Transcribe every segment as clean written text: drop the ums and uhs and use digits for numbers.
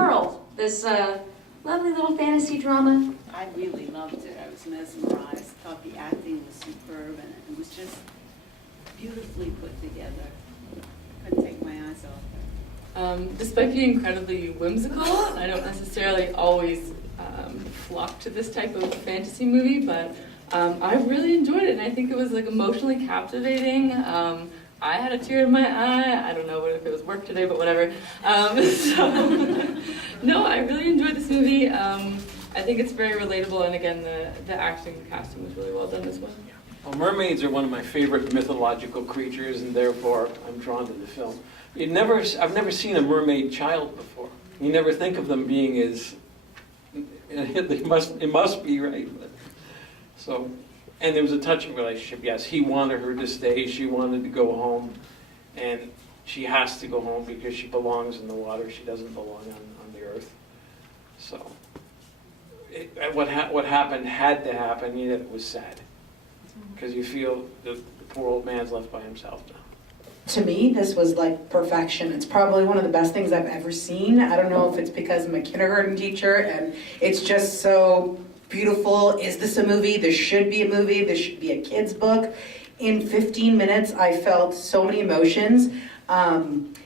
Pearl, this lovely little fantasy drama. I really loved it. I was mesmerized. Thought the acting was superb, and it was just beautifully put together. Couldn't take my eyes off it. Despite being incredibly whimsical, I don't necessarily always flock to this type of fantasy movie, but I really enjoyed it, and I think it was like emotionally captivating. I had a tear in my eye. I don't know if it was work today, but whatever. No, I really enjoyed this movie. I think it's very relatable, and again, the acting and casting was really well done as well. Well, mermaids are one of my favorite mythological creatures, and therefore I'm drawn to the film. I've never seen a mermaid child before. You never think of them being as, it must be, right? So, and there was a touching relationship. Yes, he wanted her to stay. She wanted to go home, and she has to go home because she belongs in the water. She doesn't belong on the earth. So, what happened had to happen. Yet it was sad because you feel the poor old man's left by himself now. To me, this was like perfection. It's probably one of the best things I've ever seen. I don't know if it's because I'm a kindergarten teacher and it's just so beautiful. Is this a movie? This should be a movie. This should be a kid's book. In 15 minutes, I felt so many emotions.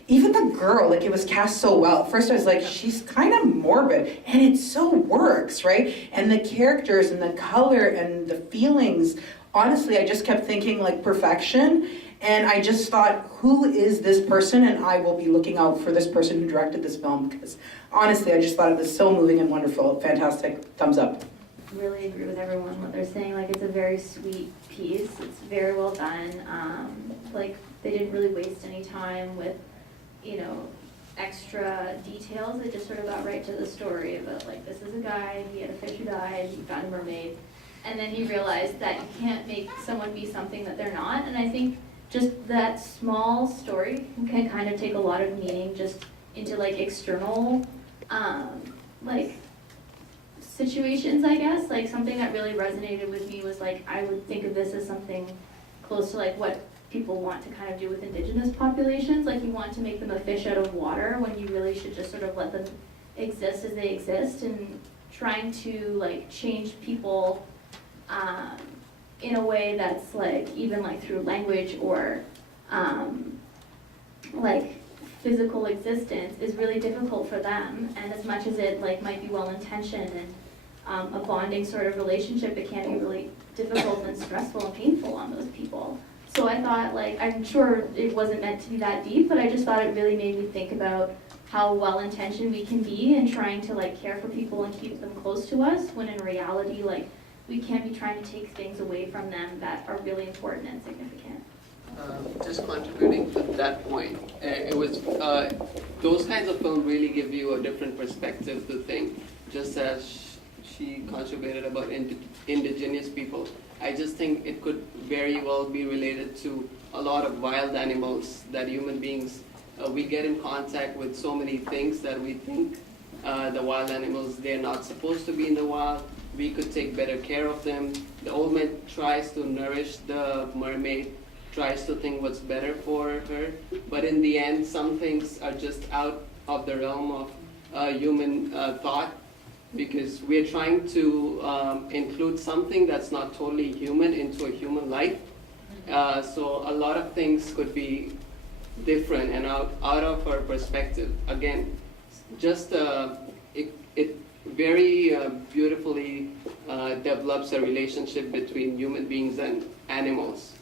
Even the girl, like it was cast so well. At first I was like, she's kind of morbid, and it so works, right? And the characters and the color and the feelings, honestly, I just kept thinking like perfection. And I just thought, who is this person? And I will be looking out for this person who directed this film, because honestly, I just thought it was so moving and wonderful. Fantastic. Thumbs up. Really agree with everyone what they're saying. Like, it's a very sweet piece. It's very well done. Like, they didn't really waste any time with, you know, extra details. They just sort of got right to the story about, like, this is a guy, he had a fish who died, he found a mermaid, and then he realized that you can't make someone be something that they're not. And I think just that small story can kind of take a lot of meaning just into like external like situations, I guess. Like something that really resonated with me was like, I would think of this as something close to like what people want to kind of do with indigenous populations. Like you want to make them a fish out of water when you really should just sort of let them exist as they exist, and trying to like change people in a way that's like even like through language or like physical existence is really difficult for them. And as much as it like might be well intentioned and a bonding sort of relationship, it can be really difficult and stressful and painful on those people. So I thought, like, I'm sure it wasn't meant to be that deep, but I just thought it really made me think about how well intentioned we can be in trying to like care for people and keep them close to us, when in reality, like, we can't be trying to take things away from them that are really important and significant. Just contributing to that point, it was those kinds of films really give you a different perspective to think. Just as she contributed about indigenous people, I just think it could very well be related to a lot of wild animals that human beings, we get in contact with so many things that we think the wild animals, they're not supposed to be in the wild. We could take better care of them. The old man tries to nourish the mermaid, tries to think what's better for her, but in the end, some things are just out of the realm of human thought, because we're trying to include something that's not totally human into a human life. So a lot of things could be different and out of our perspective. Again, just it very beautifully develops a relationship between human beings and animals.